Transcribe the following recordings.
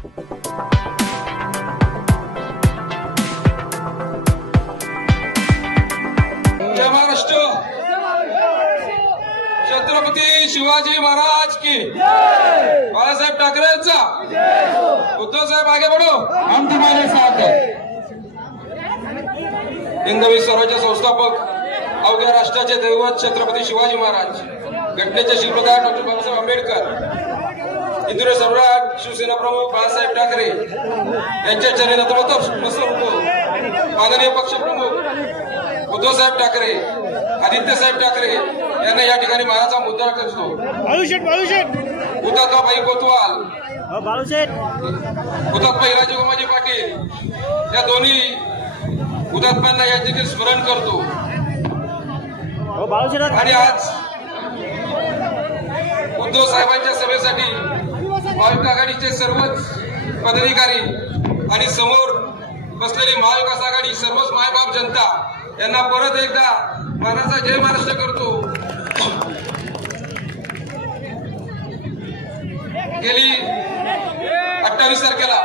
जय महाराष्ट्र, छत्रपती शिवाजी महाराज की, बाळासाहेब ठाकरेंचा, उद्धव साहेब आगे बढ़ो, हम तुम्हारे साथ है। हिंदवी स्वराज्य संस्थापक, अवघ्या राष्ट्राचे दैवत छत्रपती शिवाजी महाराज, घटनेचे शिल्पकार डॉक्टर बाबासाहेब आंबेडकर, हिंदू सम्राट शिवसेना प्रमुख बाळासाहेब ठाकरे यांच्या चरणी नतमस्तक माननीय पक्ष प्रमुख उद्धव साहेब ठाकरे, आदित्य साहेब ठाकरे यांना या ठिकाणी मानाचा मुद्दा करतो। हुतात्मा भाई कोतवाल, हुतात्मा हिराजी उमाजी पाटील या दोन्ही हुतात्म्यांना या ठिकाणी स्मरण करतो। आणि आज उद्धव साहेबांच्या सभेसाठी महाविकास आघाडीचे सर्वच पदाधिकारी आणि समोर बसलेली महाविकास आघाडी सर्वच मायबाप जनता यांना परत एकदा मानाचा जय महाराष्ट्र करतो। गेली 28 तारखेला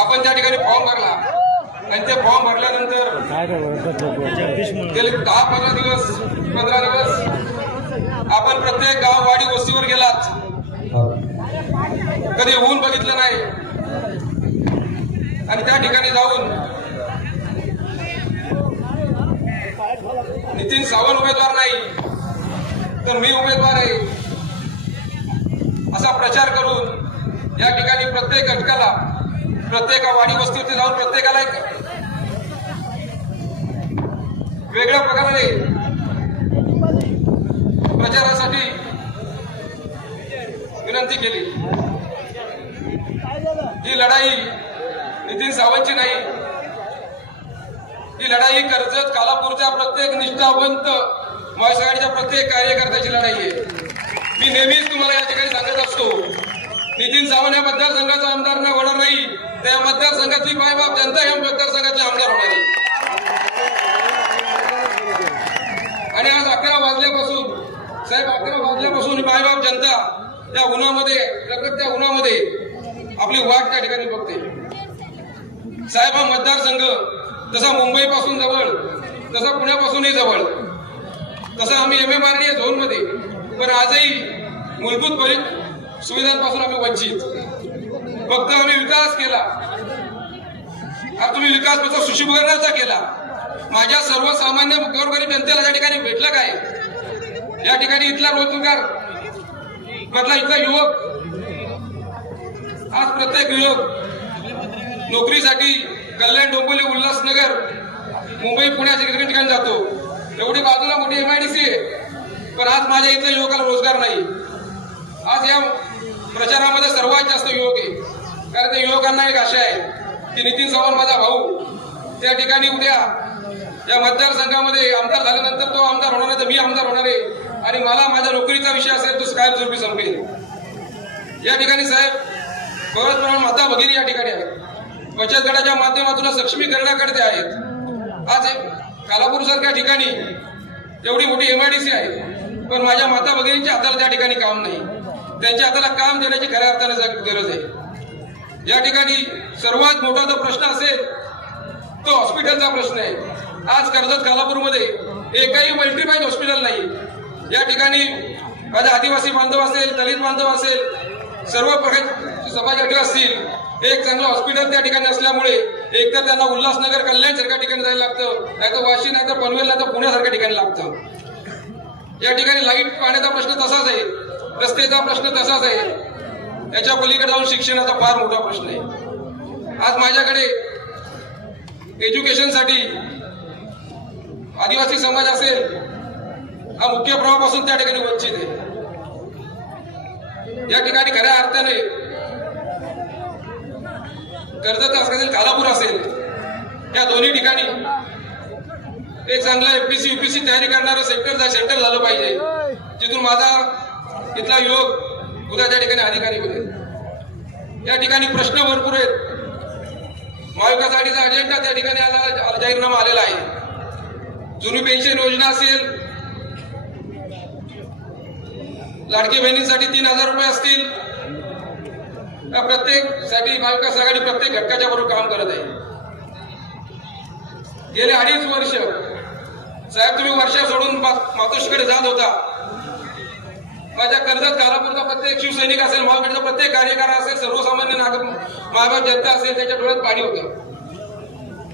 आपण त्या ठिकाणी फॉर्म भरला आणि ते फॉर्म भरल्यानंतर गेले 10-15 दिवस आपण प्रत्येक गाव वाडी वस्तीवर गेलात, कधी ऊन बघितलं नाही आणि त्या ठिकाणी जाऊन नितीन सावंत उमेदवार नाही तर मी उमेदवार आहे असा प्रचार करून या ठिकाणी प्रत्येक घटकाला, प्रत्येक वाडी वस्तीवरती जाऊन प्रत्येकाला एक वेगळ्या प्रकारे प्रचारासाठी विनंती केली। ही लढाई नितीन सावंतची नाही, ही लढाई कर्जत कालापूरच्या प्रत्येक निष्ठावंत महाविकास आघाडीच्या प्रत्येक कार्यकर्त्याची लढाई आहे। मी नेहमीच तुम्हाला या ठिकाणी सांगत असतो, नितीन सावंत या मतदारसंघाचा आमदार न होणार नाही, त्या मतदारसंघातली मायबाप जनता या मतदारसंघाचे आमदार होणार आहे। आणि आज 11 वाजल्यापासून साहेब 11 वाजल्यापासून मायबाप जनता त्या उन्हामध्ये, रखरखत्या उन्हामध्ये आपली वाट त्या ठिकाणी बघते। साहेब हा मतदारसंघ तसा मुंबईपासून जवळ, तसा पुण्यापासूनही जवळ, तसा आम्ही MMRDA झोनमध्ये, पण आजही मूलभूत सुविधांपासून आम्ही वंचित। फक्त आम्ही विकास केला, आज तुम्ही विकास फक्त सुशोभीकरणाचा केला, माझ्या सर्वसामान्य गोरगरीब जनतेला या ठिकाणी भेटलं काय? या ठिकाणी इथला रोजगार मधला इथला युवक, आज प्रत्येक युवक नोकरीसाठी कल्याण, डोंबिवली, उल्हासनगर, मुंबई, पुण्याच्या ठिकाणी जातो। एवढी बाजूला मोठी MIDC आहे, पण आज माझ्या इथल्या युवकाला रोजगार नाही। आज या प्रचारामध्ये सर्वात जास्त युवक आहे, कारण त्या युवकांना एक आशा आहे की नितीन सावंत माझा भाऊ त्या ठिकाणी उद्या या मतदारसंघामध्ये आमदार झाल्यानंतर तो आमदार होणार आहे तर मी आमदार होणार आहे आणि मला माझ्या नोकरीचा विषय असेल तो कायमस्वरूपी संपेल। या ठिकाणी साहेब बरेच प्रमाणात माता भगिनी या ठिकाणी आहेत, बचत गटाच्या माध्यमातून सक्षमीकरणाकडे आहेत। आज कालापूर सारख्या ठिकाणी एवढी मोठी MIDC आहे, पण माझ्या माता भगिनींच्या हाताला त्या ठिकाणी काम नाही, त्यांच्या हाताला काम देण्याची खऱ्या अर्थाने गरज आहे। या ठिकाणी सर्वात मोठा जो प्रश्न असेल तो हॉस्पिटलचा प्रश्न आहे। आज कर्जत कालापूरमध्ये एकही मल्टीपाईज हॉस्पिटल नाही। या ठिकाणी माझे आदिवासी बांधव असेल, दलित बांधव असेल, सर्व प्रकारचे समाजाचे असतील, एक चांगलं हॉस्पिटल त्या ठिकाणी असल्यामुळे एकतर त्यांना उल्हासनगर, कल्याण सारख्या ठिकाणी जायला लागतं, नाहीतर वाशी, नाहीतर पनवेल, नाहीतर पुण्यासारख्या ठिकाणी लागतं। या ठिकाणी लाईट पाण्याचा प्रश्न तसाच आहे, रस्त्याचा प्रश्न तसाच आहे, याच्या पलीकडे जाऊन शिक्षणाचा फार मोठा प्रश्न आहे। आज माझ्याकडे एज्युकेशनसाठी आदिवासी समाज असेल हा मुख्य प्रवाहापासून त्या ठिकाणी वंचित आहे। या ठिकाणी खऱ्या अर्थाने कर्जत असेल, कालापूर असेल, या दोन्ही ठिकाणी एक चांगलं MPSC UPSC तयारी करणारं सेंटर झालं पाहिजे, जिथून माझा इथला युवक उद्या त्या ठिकाणी अधिकारी बनेल। या ठिकाणी प्रश्न भरपूर आहेत, महाविकास आघाडीचा अजेंडा त्या ठिकाणी जाहीरनामा आलेला आहे। जुनी पेन्शन योजना असेल, लाडकी बहिणींसाठी 3000 रुपये असतील, प्रत्येकसाठी महाविकास आघाडी प्रत्येक घटकाच्या बरोबर काम करत आहे. गेले 2.5 वर्ष साहेब तुम्ही वर्षा सोडून मातोश्रीकडे जात होता. माझ्या कर्जत कालापूरचा प्रत्येक शिवसैनिक असेल, महाविकासचा प्रत्येक कार्यकर्ता असेल, सर्वसामान्य महाराष्ट्र जनता असेल, त्याच्या डोळ्यात पाणी होतं.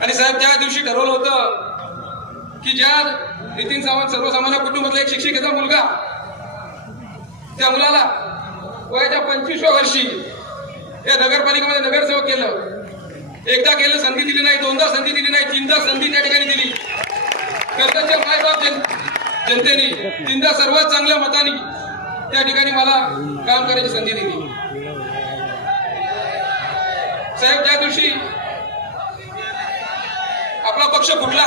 आणि साहेब त्या दिवशी ठरवलं होतं की ज्या नितीन सावंत सर्वसामान्य कुटुंबातला एक शिक्षिकेचा मुलगा, त्या मुलाला वयाच्या 25व्या वर्षी या नगरपालिकेमध्ये नगरसेवक केलं. एकदा केलं, संधी दिली नाही, दोनदा संधी दिली नाही, तीनदा संधी त्या ठिकाणी दिली. कर्जतच्या मायबाप जनतेने तीनदा सर्वात चांगल्या मताने त्या ठिकाणी मला काम करायची संधी दिली. साहेब ज्या दिवशी आपला पक्ष फुटला,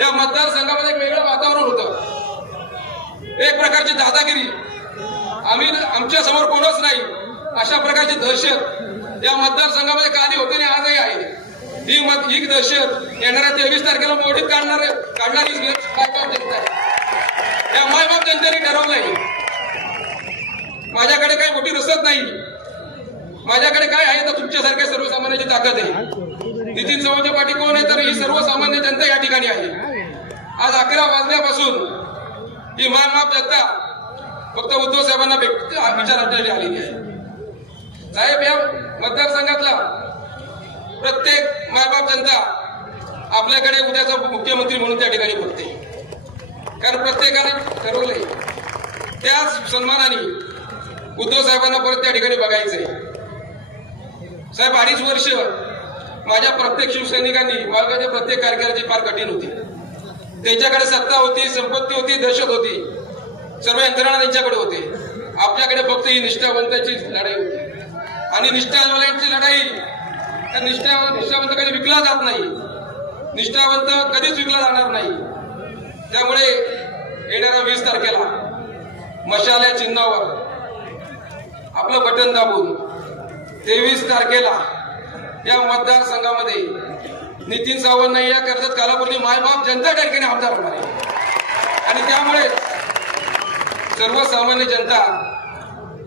या मतदारसंघामध्ये एक वेगळं वातावरण होतं. एक प्रकारची दादागिरी, आमच्या समोर कोणच नाही अशा प्रकारची दहशत या मतदारसंघामध्ये कधी होते आणि आजही आहे. ही दहशत येणाऱ्या 23 तारखेला मोडीत काढणारी मायबाप जनता आहे. या मायबाप जनतेने ठरवलंय. माझ्याकडे काही मोठी रसद नाही, माझ्याकडे काय आहे तर तुमच्यासारख्या सर्वसामान्याची ताकद आहे. नितीन सावंतच्या पाठी कोण आहे तर ही सर्वसामान्य जनता या ठिकाणी आहे. आज 11 वाजल्यापासून ही मायबाप जनता फक्त उद्धव साहेबांना विचारण्यासाठी आलेली आहे. साहेब या मतदारसंघातला प्रत्येक मायबाप जनता आपल्याकडे उद्याचा मुख्यमंत्री म्हणून त्या ठिकाणी बघते. कारण प्रत्येकाने ठरवलंय त्याच सन्मानाने उद्धव साहेबांना परत त्या ठिकाणी बघायचंय. साहेब 2.5 वर्ष माझ्या प्रत्येक शिवसैनिकांनी महाविकासच्या प्रत्येक कार्यकर्त्याची फार कठीण होती. त्यांच्याकडे सत्ता होती, संपत्ती होती, दहशत होती, सर्व यंत्रणा त्यांच्याकडे होते. आपल्याकडे फक्त ही निष्ठावंताची लढाई होती. आणि निष्ठावाल्यांची लढाई, तर निष्ठावंत कधी विकला जात नाही, निष्ठावंत कधीच विकला जाणार नाही. त्यामुळे येणाऱ्या 20 तारखेला मशाल या चिन्हावर आपलं बटन दाबून 23 तारखेला या मतदारसंघामध्ये नितीन सावंत नाही, या कर्जत कालापूरची मायबाप जनता त्या ठिकाणी आमदार होणार आहे. आणि त्यामुळे सर्वसामान्य जनता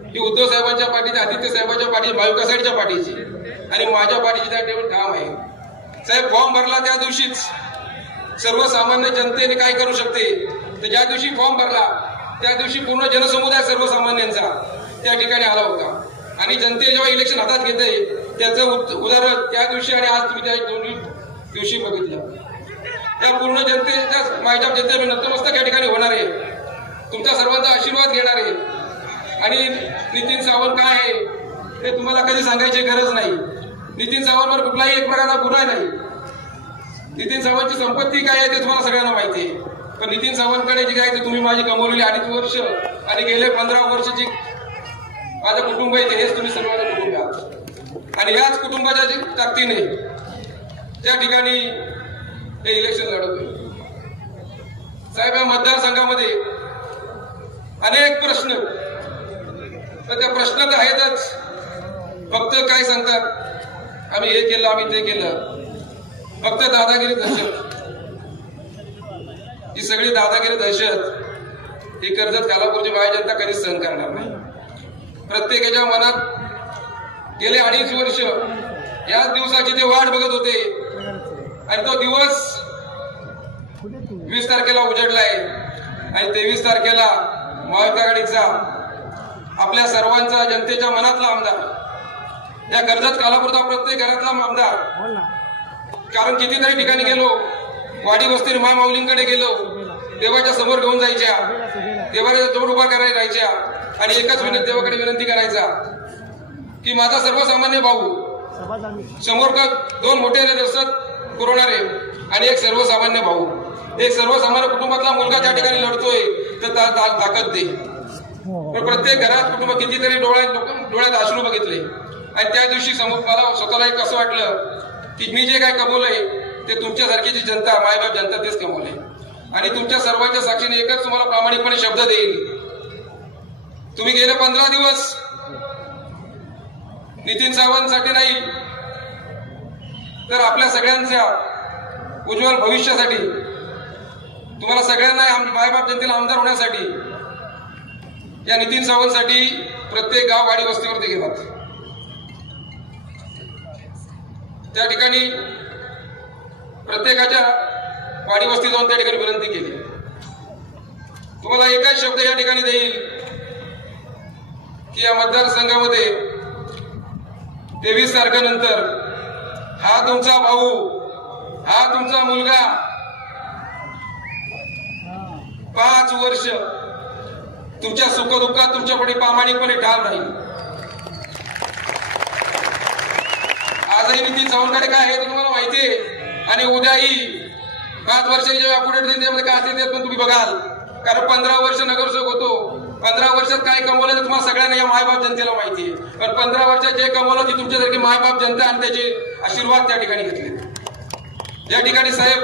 ही उद्धव साहेबांच्या पाठीची, आदित्य साहेबांच्या पाठीची, महाविकास आघाडीच्या पाठीची आणि माझ्या पाठीची त्या ठिकाणी ठाम आहे. साहेब फॉर्म भरला त्या दिवशीच सर्वसामान्य जनतेने काय करू शकते, तर ज्या दिवशी फॉर्म भरला त्या दिवशी पूर्ण जनसमुदाय सर्वसामान्यांचा त्या ठिकाणी आला होता. आणि जनते जेव्हा इलेक्शन हातात घेते त्याचं उदाहरण त्या दिवशी आणि आज तुम्ही त्या दोन्ही दिवशी बघितलं. त्या पूर्ण जनतेच्या मायबाप जनते नतमस्तक या ठिकाणी होणार आहे, तुमच्या सर्वांचा आशीर्वाद घेणार आहे. आणि नितीन सावंत काय आहे हे तुम्हाला कधी सांगायची गरज नाही. नितीन सावंतवर कुठलाही एक प्रकारचा गुन्हा नाही. नितीन सावंतची संपत्ती काय आहे ते तुम्हाला सगळ्यांना माहिती आहे. पण नितीन सावंतकडे जे काय ते तुम्ही माझी कमवलेली 2.5 वर्ष आणि गेले 15 वर्षाची माझं कुटुंब आहे, हेच तुम्ही सर्वांना कुटुंब आहात. आणि याच कुटुंबाच्या ताकदीने त्या ठिकाणी हे इलेक्शन लढवतोय. साहेब या मतदारसंघामध्ये अनेक प्रश्न, तर त्या प्रश्न तर आहेतच. फक्त काय सांगतात, आम्ही हे केलं, आम्ही ते केलं. फक्त दादागिरी दहशत, ही सगळी दादागिरी दहशत ही कर्जत कालापूरची माय जनता कधीच सहन करणार नाही. प्रत्येकाच्या मनात गेले 2.5 वर्ष याच दिवसाची ते वाट बघत होते. आणि तो दिवस 20 तारखेला उजडलाय. आणि 23 तारखेला महाविकास आघाडीचा आपल्या सर्वांचा जनतेच्या मनातला आमदार, या कर्जत कालापूरचा प्रत्येक घरातला आमदार. कारण कितीतरी ठिकाणी गेलो, वाडी वस्ती माय माऊलींकडे गेलो, देवाच्या समोर घेऊन जायच्या, देवाला जोड उभा करायला जायच्या आणि एकच देवाकडे विनंती करायचा की माझा सर्वसामान्य भाऊ, समोर 2 मोठे रसद पुरवणारे आणि एक सर्वसामान्य भाऊ, एक सर्वसामान्य कुटुंबातला मुलगा ज्या ठिकाणी लढतोय तर ताकद दे. पण प्रत्येक घरात कुटुंब कितीतरी डोळ्यात अश्रू बघितले. आणि त्या दिवशी मला स्वतःला एक असं वाटलं की मी जे काय कमवलंय ते तुमच्यासारखी जी जनता, मायबाप जनता तेच कमवले. आणि तुमच्या सर्वांच्या साक्षीने एकच तुम्हाला प्रामाणिकपणे शब्द देईल, तुम्ही गेले 15 दिवस नितीन सावंतसाठी नाही तर आपल्या सगळ्यांच्या उज्ज्वल भविष्यासाठी, तुम्हाला सगळ्यांना मायबाप जनतेला आमदार होण्यासाठी या नितीन सावंतसाठी प्रत्येक गाव वाडी वस्तीवरती गेलात. त्या ठिकाणी प्रत्येकाच्या वाडी वस्ती जाऊन त्या ठिकाणी विनंती केली. तुम्हाला एकच शब्द या ठिकाणी देईल की या मतदारसंघामध्ये 23 तारखेनंतर हा तुमचा भाऊ, हा तुमचा मुलगा 5 वर्ष तुमच्या सुखदुःखात तुमच्याकडे प्रामाणिकपणे ठाम राहील. आजही नितीन सावंतकडे काय आहे तुम्हाला माहिती आहे, आणि उद्याही 5 वर्षांनी जेव्हा पुढे त्यामध्ये काय असेल ते पण तुम्ही बघाल. कारण 15 वर्ष नगरसेवक होतो. 15 वर्षात काय कमवलं ते तुम्हाला सगळ्यांना या मायबाप जनतेला माहिती आहे. पण 15 वर्षात जे कमवलं ते तुमच्यासारखी मायबाप जनता आणि त्याचे आशीर्वाद त्या ठिकाणी घेतले. या ठिकाणी साहेब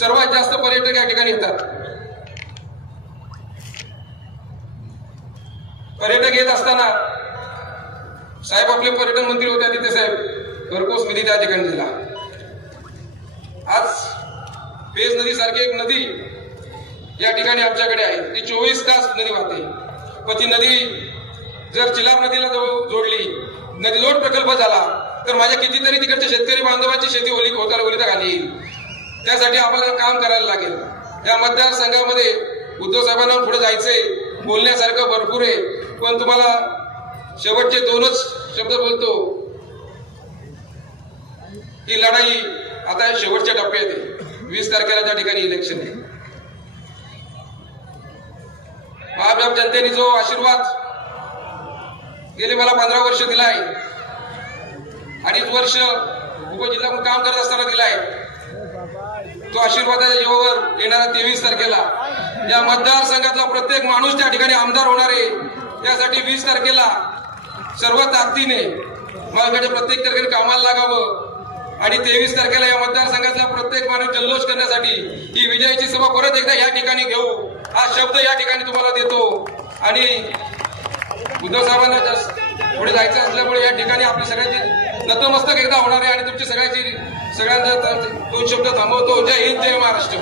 सर्वात जास्त पर्यटक या ठिकाणी येतात. पर्यटक येत असताना साहेब आपले पर्यटन मंत्री होत्या तिथे साहेब घरपोच निधी त्या ठिकाणी दिला. आज पेज नदी सारखी एक नदी या ठिकाणी आमच्याकडे आहे. ती 24 तास नदी वाहते. पण ती नदी जर चिलार नदीला जोडली, नदी जोड प्रकल्प झाला तर माझ्या कितीतरी तिकडच्या शेतकरी बांधवांची शेती ओलिता घाली येईल. त्यासाठी आम्हाला काम करायला लागेल. या मतदारसंघामध्ये उद्धव साहेबांना पुढे जायचंय. बोलण्यासारखं भरपूर आहे. पण तुम्हाला शेवटचे 2च शब्द बोलतो. ही लढाई आता शेवटच्या टप्प्यात आहे. 20 तारखेला त्या ठिकाणी इलेक्शन आहे. महाराष्ट्र जनतेने जो आशीर्वाद गेले मला 15 वर्ष दिलाय, 2.5 वर्ष उपजिल्हा म्हणून काम करत असताना दिलाय, तो आशीर्वादाच्या जीवावर येणाऱ्या 23 तारखेला या मतदारसंघातला प्रत्येक माणूस त्या ठिकाणी आमदार होणार आहे. त्यासाठी 20 तारखेला सर्व ताकदीने माझ्याकडे प्रत्येक तारखेला कामाला लागावं आणि 23 तारखेला या मतदारसंघातला प्रत्येक माणूस जल्लोष करण्यासाठी ही विजयाची सभा परत एकदा या ठिकाणी घेऊ हा शब्द या ठिकाणी तुम्हाला देतो. आणि उद्धव साहेबांना पुढे जायचं असल्यामुळे या ठिकाणी आपली सगळ्यांची नतमस्तक एकदा होणार आहे आणि तुमची सगळ्यांचा 2 शब्द थांबवतो. जय हिंद, जय महाराष्ट्र.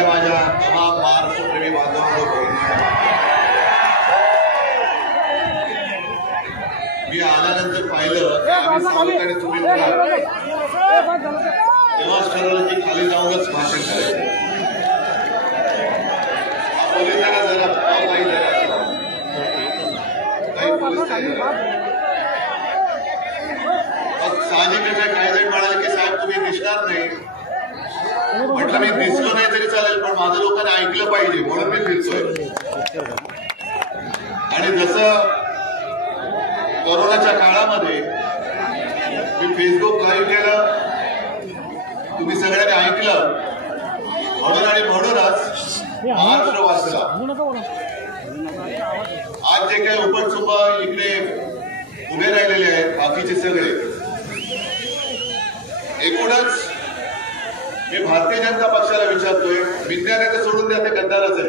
माझ्या तमाम महाराष्ट्रप्रेमी बांधवांनो, मी आल्यानंतर पाहिलं आणि तुम्ही तेव्हाच ठरवलं की खाली जाऊनच भाषण करायचं. पोलिसांना जरा काही पोलीस साहजिकच आहे. काही जण म्हणाले की साहेब तुम्ही दिसणार नाही. म्हटलं मी दिसलो नाही तरी चालेल, पण माझ्या लोकांनी ऐकलं पाहिजे म्हणून मी फिरतोय. आणि जसं कोरोनाच्या काळामध्ये मी फेसबुक लाईव्ह केलं, तुम्ही सगळ्यांनी ऐकलं म्हणून आणि म्हणूनच महाराष्ट्र वाचला. आज जे काही उपटसुंब इकडे उभे राहिलेले आहेत बाकीचे सगळे, एकूणच मी भारतीय जनता पक्षाला विचारतोय, विज्ञानाचं सोडून द्या, ते गद्दारच आहे.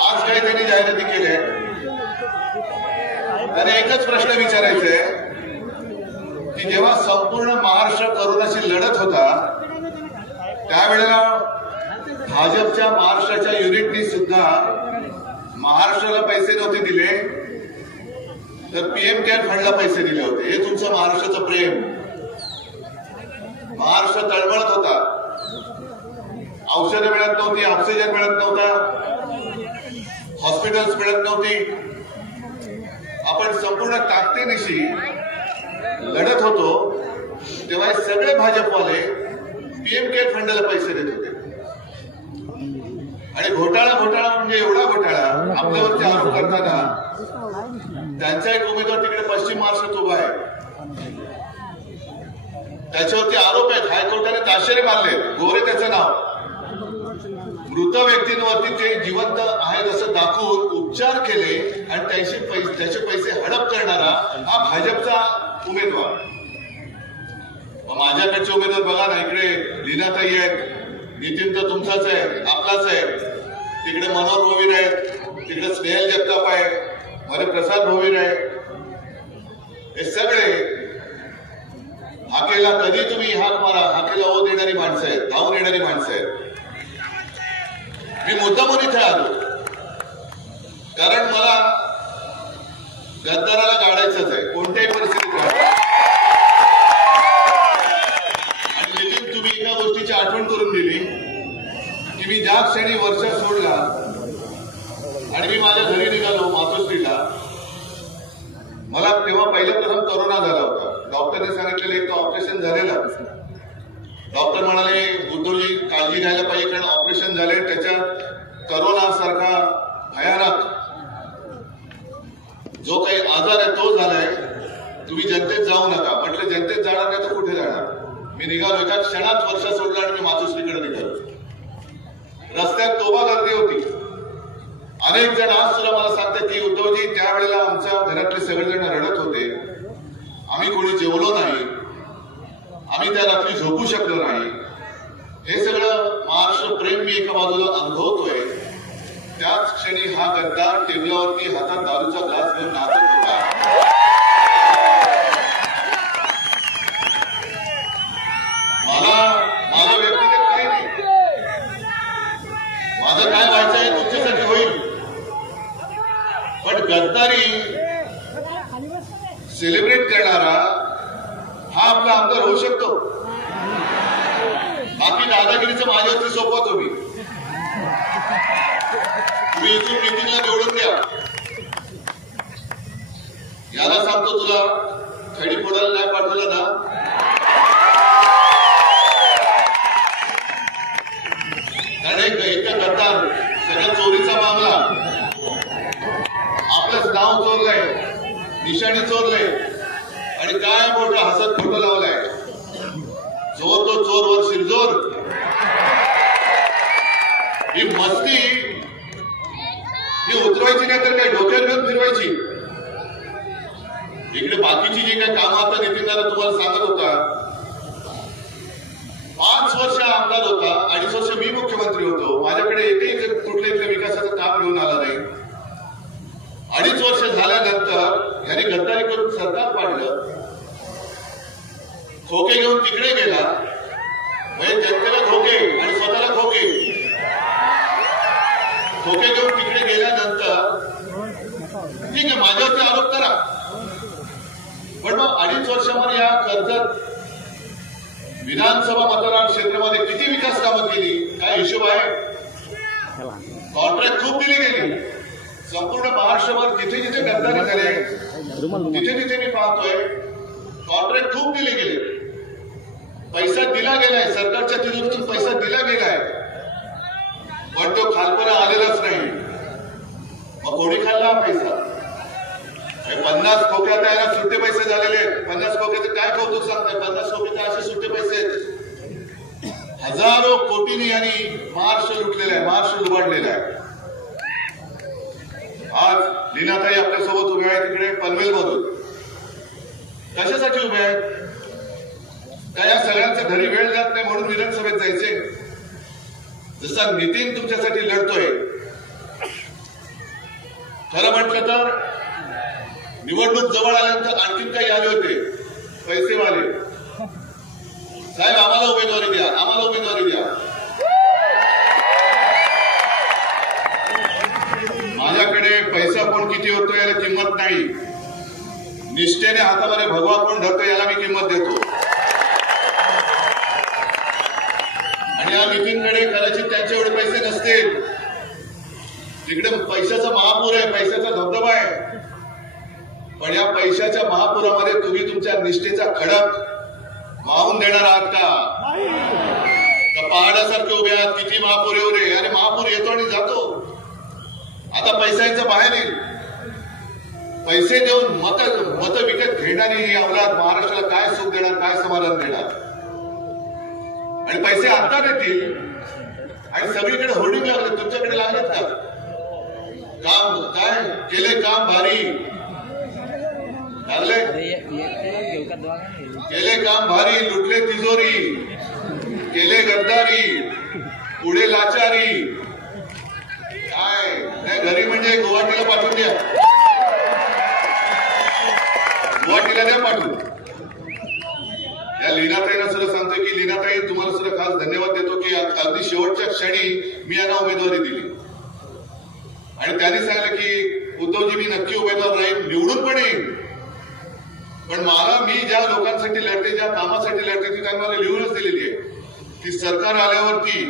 आज काही त्यांनी जाहिराती केल्या. त्याने एकच प्रश्न विचारायचा आहे की जेव्हा संपूर्ण महाराष्ट्र कोरोनाशी लढत होता त्यावेळेला भाजपच्या महाराष्ट्राच्या युनिटनी सुद्धा महाराष्ट्राला पैसे नव्हते दिले, तर पीएम केअर फंडला पैसे दिले होते. हे तुमचं महाराष्ट्राचं प्रेम. महाराष्ट्र तळमळत होता. औषधं मिळत नव्हती, ऑक्सिजन मिळत नव्हता, हॉस्पिटल्स मिळत नव्हती. आपण संपूर्ण ताकदीनिशी लढत होतो तेव्हा सगळे भाजपवाले पीएम केअर फंडाला पैसे देत होते. आणि घोटाळा म्हणजे एवढा घोटाळा आपल्यावरती आरोप करताना त्यांचा एक उमेदवार तिकडे पश्चिम महाराष्ट्रात उभा आहे, त्याच्यावरती आरोप आहेत. हायकोर्टाने ताशेरे मारले, गोरे त्याचं नाव. मृत व्यक्तींवरती ते जिवंत आहेत असं दाखवून उपचार केले आणि त्याचे पैसे हडप करणारा हा भाजपचा उमेदवार. माझ्याकडचे उमेदवार बघा ना, इकडे लीनाताई आहेत, नितीन तर तुमचाच आहे, आपलाच आहे, तिकडे मनोहर भोवीर आहेत, तिकडे स्नेहल जगताप आहे, मध्ये प्रसाद भोवीर आहे. हे सगळे हाकेला कधी तुम्ही हाक मारा, हाकेला ओ देणारी माणसं आहेत, धावून येणारी माणसं आहेत. मी मुद्दामून इथे आलो कारण मला गद्दाराला गाडायचंच आहे कोणत्याही परिस्थितीत. आणि नितीन, तुम्ही एका गोष्टीची आठवण करून दिली की मी ज्या क्षणी वर्षा सोडला आणि मी माझ्या घरी निघालो मातोश्रीला, मला तेव्हा पहिल्या प्रथम कोरोना झाला होता. डॉक्टरने सांगितलेलं एक ऑपरेशन झालेलं. डॉक्टर म्हणाले उद्धवजी काळजी घ्यायला पाहिजे कारण ऑपरेशन झाले, त्याच्यात करोना सारखा भयानक जो काही आजार आहे तो झालाय, तुम्ही जनतेत जाऊ नका. म्हटलं जनतेत जाणार नाही तर कुठे जाणार. मी निघालो, एका क्षणात वर्षा सोडला आणि मी मातोश्रीकडे निघालो. रस्त्यात तोबा गर्दी होती. अनेक जण आज सुद्धा मला सांगतात की उद्धवजी त्यावेळेला आमच्या घरातले सगळेजण रडत होते, आम्ही कोणी जेवलो नाही, आम्ही त्या रात्री झोपू शकलो नाही. हे सगळं महाराष्ट्र प्रेम मी एका बाजूला अनुभवतोय. त्याच क्षणी हा गद्दार टेबलावरती हातात दारूचा ग्लास घेऊन नाचत होता. माझं व्यक्तिगत काही नाही, माझं काय व्हायचं आहे तुमच्यासाठी होईल, पण गद्दारी सेलिब्रेट करणारा हा आपला आमदार होऊ शकतो. बाकी दादागिरीचं माझ्यावरती सोपवतो मी. तुम्ही इथून नितीनला निवडून द्या. याला सांगतो तुला खडी फोडायला नाही पाठवलं ना, कारण एक गद्दार सगळ्या चोरीचा मामला, आपलंच नाव चोरलंय, निशाणी चोरलंय आणि काय मोठं हसत खोटं लावलंय. चोर तो चोरवर शिरजोर. ही मस्ती ही उतरवायची नाही तर काय डोक्यात घेऊन फिरवायची. इकडे बाकीची जी काही कामं आता नितीन दादा तुम्हाला सांगत होता, 5 वर्ष आमदार होता, 2.5 वर्ष मी मुख्यमंत्री होतो, माझ्याकडे एकही कुठल्याही विकासाचं काम घेऊन आलं नाही. 2.5 वर्ष झाल्यानंतर यांनी गद्दारी करून सरकार पाडलं, खोके घेऊन तिकडे गेला, म्हणजे जनतेला खोके आणि स्वतःला खोके. खोके घेऊन तिकडे गेल्यानंतर ठीक आहे माझ्यावरती आरोप करा, पण मग 2.5 वर्षामध्ये या कर्जत विधानसभा मतदार क्षेत्रामध्ये किती विकास कामं केली, काय हिशोब आहे? कॉन्ट्रॅक्ट खूप दिली गेली. संपूर्ण महाराष्ट्रावर जिथे जिथे गद्दारी झाले तिथे तिथे मी पाहतोय कॉन्ट्रॅक्ट खूप दिले गेले. पैसा दिला गेलाय, सरकारच्या तिथून पैसा दिला गेलाय, पण तो खालपर्यंत आलेलाच नाही. मग कोणी खाल्ला पैसा? 50 खोक्यात याला सुट्टे पैसे झालेले. 50 खोक्याचे काय कौतुक सांगताय? 50 खोक्याचे असे सुट्टे पैसे आहेत. हजारो कोटींनी यांनी महाराष्ट्र लुटलेला आहे, महाराष्ट्र लुबाडलेला आहे. आज लीनाताई आपल्यासोबत उभे आहेत तिकडे पनवेलमधून. कशासाठी उभे आहेत? काय या सगळ्यांच्या घरी वेळ जात नाही म्हणून विधानसभेत जायचे? जसा नितीन तुमच्यासाठी लढतोय, खरं म्हटलं तर निवडणूक जवळ आल्यानंतर आणखीन काही आले होते पैसेवाले, साहेब आम्हाला उमेदवारी द्या, आम्हाला उमेदवारी द्या. माझ्याकडे पैसा कोण किती होतो याला किंमत नाही, निष्ठेने हातामध्ये भगवा कोण धरतो याला मी किंमत देतो. आणि या नितीनकडे कदाचित त्यांचे एवढे पैसे नसतील, तिकडे पैशाचा महापूर आहे, पैशाचा धबधबा आहे, पण या पैशाच्या महापुरामध्ये तुम्ही तुमच्या निष्ठेचा खडक वाहून देणार आहात का? पहाडासारखे उभे आहात, किती महापूर येऊ रे, अरे महापूर येतो आणि जातो. आता पैशांचं बाहेर येईल. पैसे देऊन मत विकत घेणारी ही अवलाद महाराष्ट्राला काय सुख देणार, काय समाधान देणार? आणि पैसे आता देतील आणि सगळीकडे होर्डिंग लागले, तुमच्याकडे लागलेत का? काम काय केले, काम भारी लागले, केले काम भारी, लुटले तिजोरी, केले गद्दारी, पुढे लाचारी, काय नाही घरी म्हणजे गुवाहाटीला पाठवून द्या, गुवाहाटीला द्या पाठवून. या लीनाताईंना सुद्धा सांगतो की लीनाताई तुम्हाला सुद्धा खास धन्यवाद देतो की अगदी शेवटच्या क्षणी मी यांना उमेदवारी दिली आणि त्यांनी सांगितलं की उद्धवजी मी नक्की उमेदवार राहील, निवडून पण येईल, पण मला मी ज्या लोकांसाठी लढते, ज्या कामासाठी लढते ती त्यांनी मला लिहूनच दिलेली आहे की सरकार आल्यावरती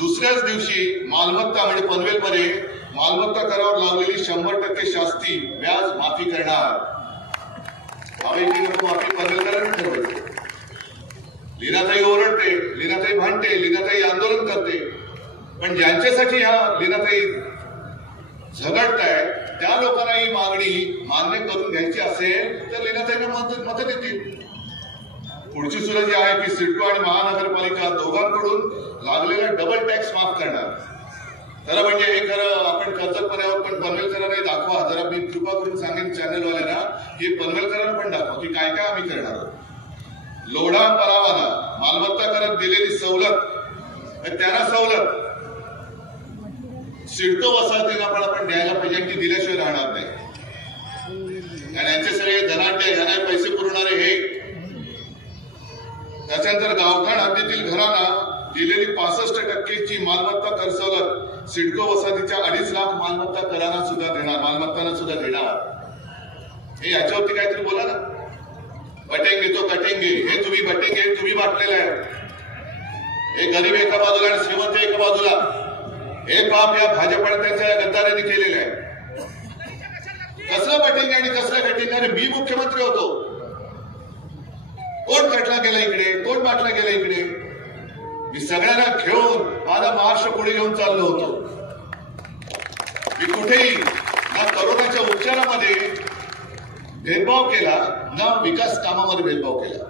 दुसऱ्याच दिवशी मालमत्ता म्हणजे पनवेलमध्ये मालमत्ता करावर लावलेली 100% शास्ती व्याज माफी करणार. माफी पनवेलकरांनी ठरवायची. लीनाताई ओरडते, लीनाताई भांडते, लीनाताई आंदोलन करते, पण ज्यांच्यासाठी ह्या लीनाताई झगडताय त्या लोकांना ही मागणी मान्य करून घ्यायची असेल तर लीनाताईंना मत देतील. पुढची सुद्धा जी आहे की सिडको आणि महानगरपालिका दोघांकडून लागलेला डबल टॅक्स माफ करणार. खरं म्हणजे हे खरं आपण कर्जतपणावर पण पनवेलकरांना दाखवा, जरा मी कृपा करून सांगेन चॅनलवाल्यांना की पनवेलकरांना पण दाखवा की काय काय आम्ही करणार आहोत. लोढा परावाला मालमत्ता करत दिलेली सवलत, त्यांना सवलत सिडको वसाहतीला पण आपण द्यायला पाहिजे की दिल्याशिवाय राहणार नाही. आणि यांचे सगळे धनाढ्य, यांना पैसे पुरवणारे हे, त्याच्यानंतर गावठाण हद्दीतील घरांना दिलेली 65% मालमत्ता कर सवलत सिडको वसाहतीच्या 2.5 लाख मालमत्ता करांना सुद्धा देणार, मालमत्तांना सुद्धा देणार. हे याच्यावरती काहीतरी बोला ना. बटेंगे तो कटेंगे, हे तुम्ही बटेंगे तुम्ही वाटलेलं आहे. हे गरीब एका बाजूला आणि श्रीमंत एका बाजूला, हे पाप या भाजपने त्यांच्या गद्दारांनी केलेलं आहे. कसलं बटेंगे आणि कसलं कटेंगे? आणि मी मुख्यमंत्री होतो, कोण कटला गेला इकडे, कोण बाटला गेला इकडे? मी सगळ्यांना घेऊन माझा महाराष्ट्र पुढे घेऊन चाललो होतो. मी कुठेही ना करोनाच्या उपचारामध्ये भेदभाव केला, ना विकास कामामध्ये भेदभाव केला.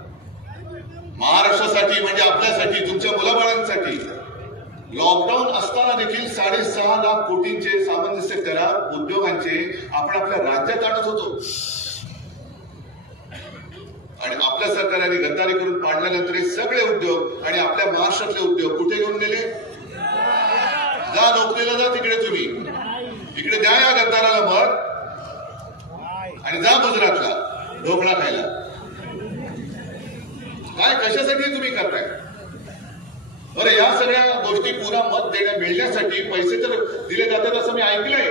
महाराष्ट्रासाठी म्हणजे आपल्यासाठी, तुमच्या मुलाबाळांसाठी लॉकडाऊन असताना देखील 6.5 लाख कोटींचे सामंजस्य करार उद्योगांचे आपण आपल्या राज्यात आणत होतो. आणि आपल्या सरकारने गद्दारी करून पाडल्यानंतर हे सगळे उद्योग आणि आपल्या महाराष्ट्रातले उद्योग कुठे घेऊन गेले? जा नोकरीला जा तिकडे, तुम्ही इकडे द्या या गद्दाराला मत आणि जा गुजरातला ढोकळा खायला. काय कशासाठी तुम्ही करताय? बरं, या सगळ्या गोष्टी पुन्हा मत मिळण्यासाठी पैसे तर दिले जातात असं मी ऐकलंय,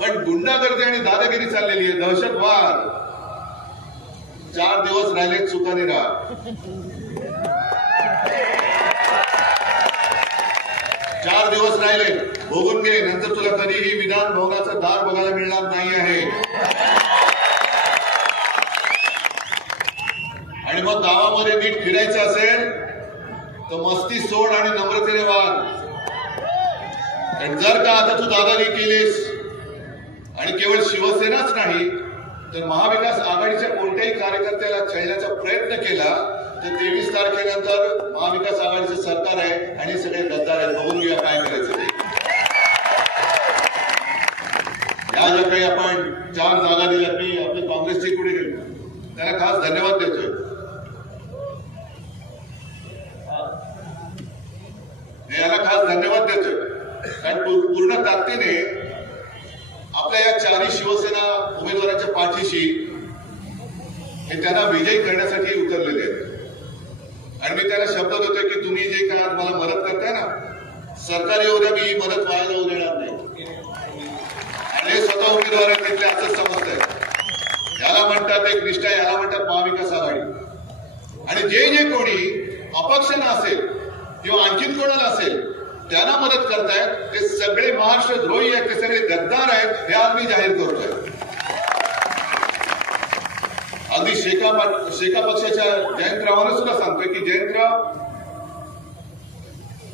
पण गुंडागर्दी आणि दादागिरी चाललेली आहे, दहशतवाद. 4 दिवस राहिले, चुकाने राहा. 4 दिवस राहिले, भोगून घे, नंतर तुला कधीही विधान भवनाचं दार बघायला मिळणार नाही आहे. आणि मग गावामध्ये नीट फिरायचं असेल तर मस्ती सोड आणि नम्रतेने वाग. आणि जर का आता तू दादागिरी केलीस आणि केवळ शिवसेनाच नाही तर महाविकास आघाडीच्या कोणत्याही कार्यकर्त्याला छळण्याचा प्रयत्न केला तर 23 तारखेनंतर महाविकास आघाडीचं सरकार आहे आणि सगळे गद्दार आहेत. बघून घेऊया काय करायचं ते. या ज्या काही आपण 4 जागा दिल्या, मी आपली काँग्रेसची पुढे गेलो, त्याला खास धन्यवाद देतोय. याला खास धन्यवाद देतोय कारण पूर्ण ताकदीने आपल्या या 4 शिवसेना उमेदवारांच्या पाठीशी हे त्यांना विजयी करण्यासाठी उतरलेले आहेत. आणि मी त्याला शब्द देतोय की तुम्ही जे काय मला मदत करताय ना, सरकारी एवढ्या मी मदत व्हायला जाऊ देणार नाही. आणि हे स्वतः उमेदवार घेतले असंच समजत आहे. याला म्हणतात एक निष्ठा, याला म्हणतात महाविकास आघाडी. आणि जे जे कोणी अपक्षांना असेल किंवा आणखीन कोणाला असेल त्यांना मदत करतायत ते सगळे महाराष्ट्र द्रोही आहेत, ते सगळे गद्दार आहेत, हे आज मी जाहीर करतोय. अगदी शेका पक्षाच्या जयंतरावांना सुद्धा सांगतोय की जयंतराव,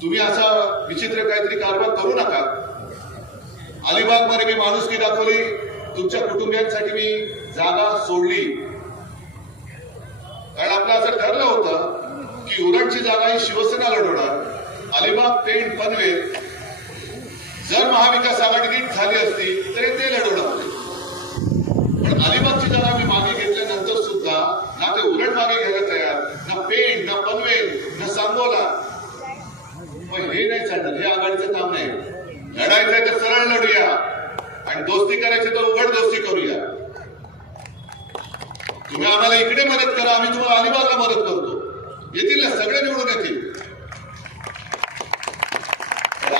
तुम्ही असा विचित्र काहीतरी कारभार करू नका. अलिबागमध्ये मी माणुसकी दाखवली, तुमच्या कुटुंबियांसाठी मी जागा सोडली, कारण आपलं असं ठरलं होतं की उरणची जागा ही शिवसेना लढवणार अलिबाग पेण पनवेल जर महाविकास आघाडी नीट झाली असती तरी ते लढवणार होते. पण अलिबागची जागा मी मागे घेतल्यानंतर सुद्धा ना ते उलट मागे घ्यायला तयार, ना पेण, ना पनवेल, ना सांगोला. पण हे नाही चालणार, हे आघाडीचं काम नाही. लढायचंय तर सरळ लढूया आणि दोस्ती करायची तर उघड दोस्ती करूया. तुम्ही आम्हाला इकडे मदत करा, आम्ही तुम्हाला अलिबागला मदत करतो. येतील ना, सगळे निवडून येतील.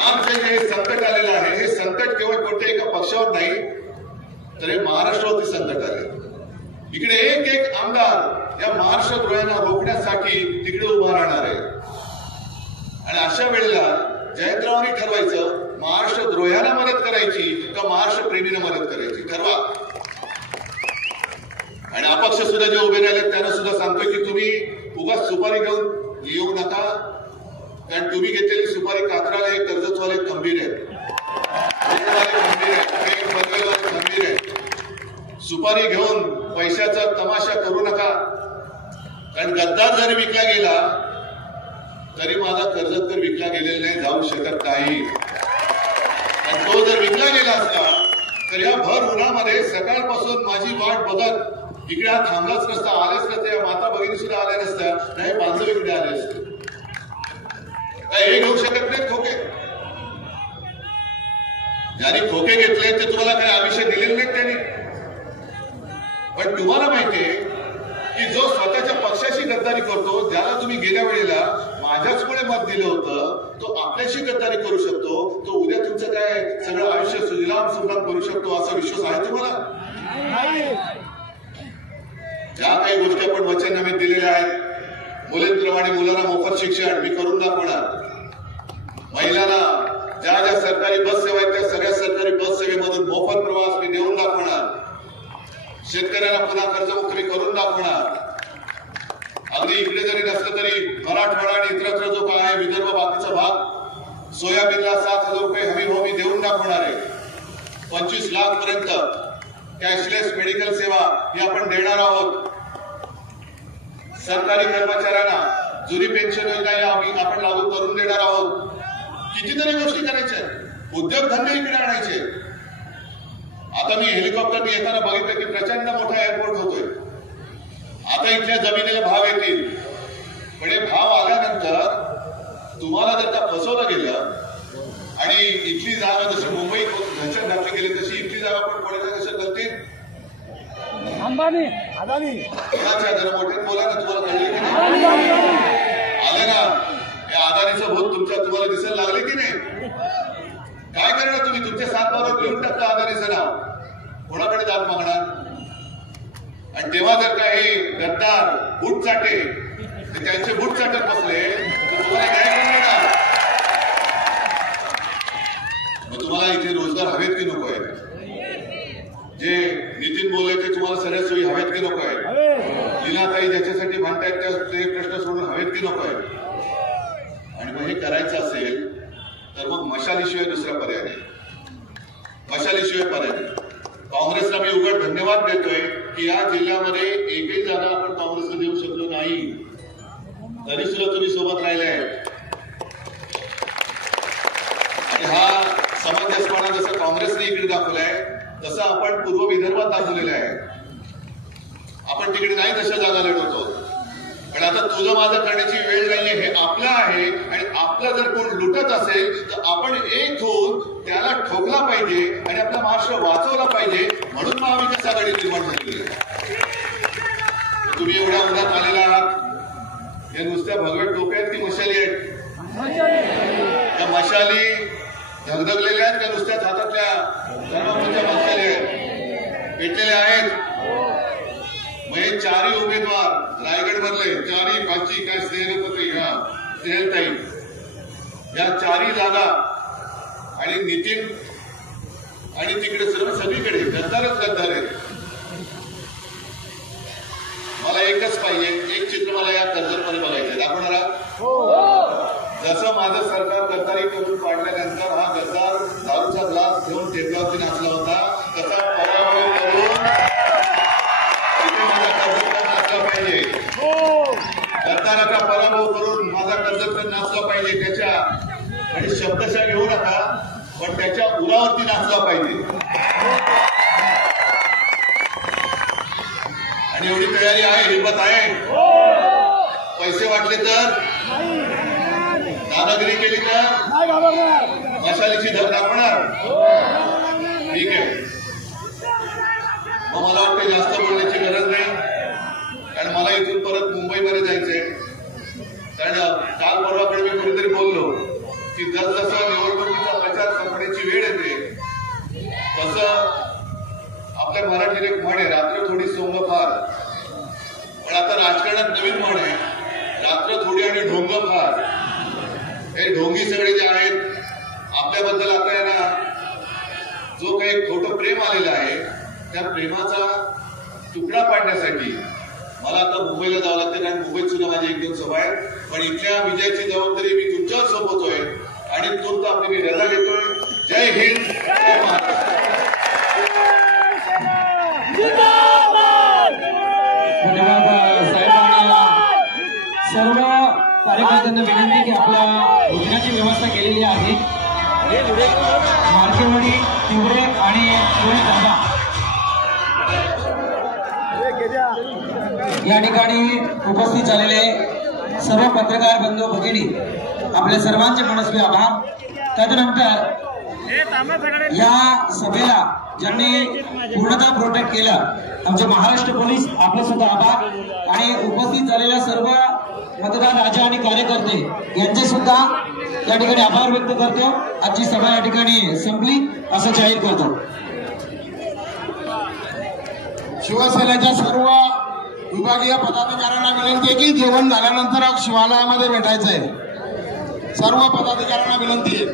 आमचे जे संकट आलेलं आहे हे संकट केवळ कोणत्या एका पक्षावर नाही तर हे महाराष्ट्रावरती संकट आले. इकडे एक एक आमदार या महाराष्ट्र द्रोह्यांना रोखण्यासाठी तिकडे उभा राहणार आहे. आणि अशा वेळेला जयंतरावांनी ठरवायचं महाराष्ट्र द्रोह्याला मदत करायची का महाराष्ट्र प्रेमीला मदत करायची, ठरवा. आणि अपक्ष सुद्धा जे उभे राहिले त्यांना सुद्धा सांगतोय की तुम्ही उगाच सुपारी घेऊन येऊ नका, कारण तुम्ही घेतलेली सुपारी कात्राला हे कर्जतवाले खंबीर आहेत, खंबीर आहे. सुपारी घेऊन पैशाचा तमाशा करू नका, कारण गद्दार जरी विकला गेला तरी माझा कर्जतकर विकला गेलेला नाही, जाऊ शकत नाही. आणि तो जर विकला गेला असता तर या भर उन्हामध्ये सकाळपासून माझी वाट बघत इकडे हा थांबलाच नसता, आलेच नसते, या माता भगिनी सुद्धा आल्या नसत्या, नाही माणसं इकडे आले असते. हे घेऊ शकत नाहीत खोके. ज्यांनी खोके घेतले ते तुम्हाला काही आयुष्य दिलेले नाहीत त्यांनी. पण तुम्हाला माहितीये की जो स्वतःच्या पक्षाशी गद्दारी करतो, ज्याला तुम्ही गेल्या वेळेला माझ्याचमुळे मत दिलं होतं, तो आपल्याशी गद्दारी करू शकतो, तो उद्या तुमचं काय सगळं आयुष्य सुजलाम सुफलाम करू शकतो असा विश्वास आहे तुम्हाला? ज्या काही गोष्टी आपण वचननामे दिलेल्या आहेत, मुलींप्रमाणे मुलांना मोफत शिक्षण मी करून दाखवणार, महिलांना ज्या ज्या सरकारी बस सेवा आहेत त्या सगळ्या सरकारी बस सेवेमधून मोफत प्रवास मी देऊन दाखवणार, शेतकऱ्यांना पुन्हा कर्जमुक्ती करून दाखवणार. अगदी इकडे जरी नसलं तरी मराठवाडा आणि इतरत्र जो काय आहे विदर्भ बाकीचा भाग, सोयाबीनला 7,000 रुपये हमी भाव मी देऊन दाखवणार आहे. 25 लाख पर्यंत कॅशलेस मेडिकल सेवा ही आपण देणार आहोत. सरकारी कर्मचाऱ्यांना जुनी पेन्शन योजना आपण लागू करून देणार आहोत. कितीतरी गोष्टी करायच्या, उद्योगधंदे इकडे आणायचे. आता मी हेलिकॉप्टरने येताना बघितलं की प्रचंड मोठा एअरपोर्ट होतोय. आता इथल्या जमिनीला भाव येतील, पण हे भाव आल्यानंतर तुम्हाला जर का फसवलं गेलं आणि इथली जागा जशी मुंबई घनशेत घातली गेली तशी इथली जागा पण कोणाच्या कशा करतील? अंबानी, अदानी, जरा मोठे बोला ना, तुम्हाला कळले की नाही? आले ना, या अदानीचं भूत तुम्हाला दिसायला लागले की नाही? काय करणार तुम्ही? तुमच्या 7 बाजूला लिहून टाकता अदानीचं नाव, कोणाकडे दाद मागणार? आणि तेव्हा जर का हे गद्दार बूट चाटे त्यांचे बूट चाटत बसले तर तुम्हाला काय करणार? मग तुम्हाला इथे रोजगार हवेत की नको आहे? जे नितीन बोलले ते तुम्हाला सगळ्या सोयी हवेत की नको आहे? लीलाताई ज्याच्यासाठी म्हणतायत ते प्रश्न सोडून हवेत की नको आहे? आणि मग हे करायचं असेल तर मग मशालीशिवाय दुसरा पर्याय नाही. मशालीशिवाय पर्याय नाही. काँग्रेसला मी उघड धन्यवाद देतोय की या जिल्ह्यामध्ये एकही जागा आपण काँग्रेसला देऊ शकलो नाही, तरी सुद्धा तुम्ही सोबत राहिले आहेत. आणि हा समंजसपणा जसं काँग्रेसने इकडे दाखवलाय तसं आपण पूर्व विदर्भात दाखवलेलं आहे. आपण तिकडे नाही तशा जागा लढवतो, पण आता तुझं माझं करण्याची वेळ नाहीये. हे आपलं आहे आणि आपलं जर कोण लुटत असेल तर आपण एक होऊन त्याला ठोकला पाहिजे आणि आपला महाराष्ट्र वाचवला पाहिजे. म्हणून महाविकास आघाडी निर्माण झाली. तुम्ही एवढ्या उन्हात आलेला आहात, हे नुसत्या भगव्या टोप्या आहेत की मशाली आहेत? त्या मशाली धगधगलेल्या आहेत का नुसत्याच हातातल्या धर्मापूरच्या मशाली आहेत? पेटलेल्या आहेत. मग हे 4ही उमेदवार रायगड मधले 4ही 5ही काय स्नेहलताई, स्नेहलताई, या 4ही जागा आणि नितीन आणि तिकडे सर्व सगळीकडे गद्दारच गद्दार आहेत. मला एकच पाहिजे, एक चित्र मला या कर्जतमध्ये बघायचं. दाखवणारा जसं माझं सरकार गद्दारी करून पाडल्यानंतर हा गद्दार दारूचा ग्लास घेऊन टेबलावरती नाचला होता, तसा पराभव करून माझा कर्जतकर नाचला पाहिजे. गद्दाराचा पराभव करून माझा कर्जतकर नाचला पाहिजे. त्याच्या आणि शब्दशः घेऊ नका, पण त्याच्या उरावरती नाचला पाहिजे. आणि एवढी तयारी आहे, हिंमत आहे. पैसे वाटले तर, दादागिरी केली तर मशालीची धर दाखवणार. ठीक आहे, मग मला वाटतं जास्त बोलण्याची गरज नाही, कारण मला इथून परत मुंबईमध्ये जायचंय. कारण काल परवाकडे मी कुठेतरी बोललो की जसजसं निवडणुकीचा प्रचार संपण्याची वेळ येते तसं आपल्या मराठीत एक म्हण आहे, रात्र थोडी सोंग फार. पण आता राजकारणात नवीन म्हण आहे, रात्र थोडी आणि ढोंग फार. हे ढोंगी सगळे जे आहेत आपल्याबद्दल, आता यांना जो काही खोटं प्रेम आलेलं आहे त्या प्रेमाचा तुकडा पाडण्यासाठी मला आता मुंबईला जावं लागतं. कारण मुंबईत सुद्धा माझी 1-2 सभा आहे. पण इथल्या विजयाची जबाबदारी मी तुमच्यावर सोपवतोय आणि तूर्त आपली मी रजा घेतोय. जय हिंद, जय महाराष्ट्र. धन्यवाद साहेब. आणि सर्व कार्यकर्त्यांना विनंती की आपल्या भोजनाची व्यवस्था केलेली आहे. मार्केवाडी, तिवरे आणि पोलीस दादा या ठिकाणी उपस्थित झालेले सर्व पत्रकार बंधू भगिनी, आपल्या सर्वांचे मनस्वी आभार. त्याच्यानंतर या सभेला ज्यांनी पूर्णतः प्रोटेक्ट केलं आमचे महाराष्ट्र पोलीस, आपले सुद्धा आभार. आणि उपस्थित झालेल्या सर्व मतदार राजा आणि कार्यकर्ते यांचे सुद्धा या ठिकाणी आभार व्यक्त करतो. आजची सभा या ठिकाणी संपली असं जाहीर करतो. शिवसेनेच्या सर्व विभागीय पदाधिकाऱ्यांना विनंती आहे की जेवण झाल्यानंतर शिवालयामध्ये भेटायचंय. सर्व पदाधिकाऱ्यांना विनंती आहे.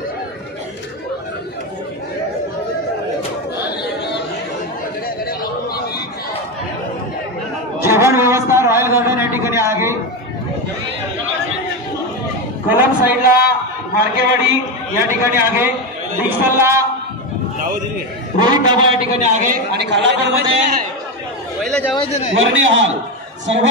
जेवण व्यवस्था रॉयल गार्डन या ठिकाणी आहे. कलम साईडला मार्केवाडी या ठिकाणी आहे. डिक्सनला रोहित ढाबा या ठिकाणी आहे. आणि खालापूरमध्ये वर्णी हॉल सर्व